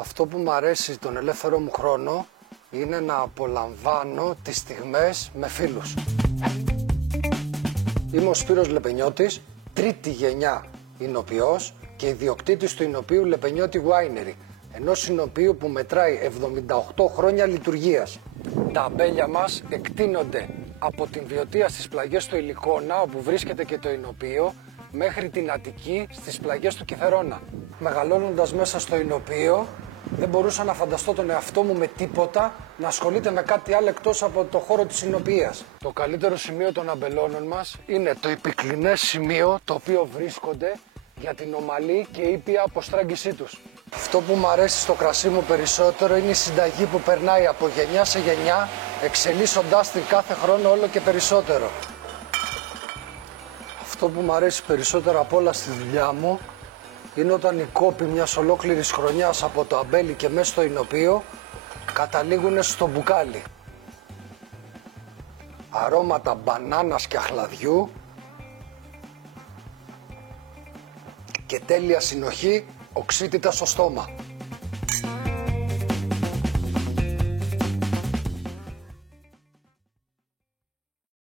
Αυτό που μου αρέσει τον ελεύθερο μου χρόνο είναι να απολαμβάνω τις στιγμές με φίλους. Είμαι ο Σπύρος Λεπενιώτης, τρίτη γενιά εινοποιός και ιδιοκτήτης του εινοποιείου Λεπενιώτη Winery, ενός εινοποιείου που μετράει 78 χρόνια λειτουργίας. Τα αμπέλια μας εκτείνονται από την Βιωτία στις πλαγιές του Ηλικώνα, όπου βρίσκεται και το εινοποιείο, μέχρι την Αττική στις πλαγιές του Κιθερώνα. Μεγαλώνοντας μέσα στο εινοποιείο, δεν μπορούσα να φανταστώ τον εαυτό μου με τίποτα να ασχολείται με κάτι άλλο εκτός από το χώρο της εινοποιίας. Το καλύτερο σημείο των αμπελώνων μας είναι το επικλινές σημείο το οποίο βρίσκονται για την ομαλή και ήπια αποστράγγισή τους. Αυτό που μου αρέσει στο κρασί μου περισσότερο είναι η συνταγή που περνάει από γενιά σε γενιά, εξελίσσοντάς την κάθε χρόνο όλο και περισσότερο. Αυτό που μου αρέσει περισσότερο απ' όλα στη δουλειά μου είναι όταν οι κόποι μιας ολόκληρης χρονιάς από το αμπέλι και μέσα στο εινοποιείο καταλήγουν στο μπουκάλι. Αρώματα μπανάνας και αχλαδιού και τέλεια συνοχή οξύτητα στο στόμα.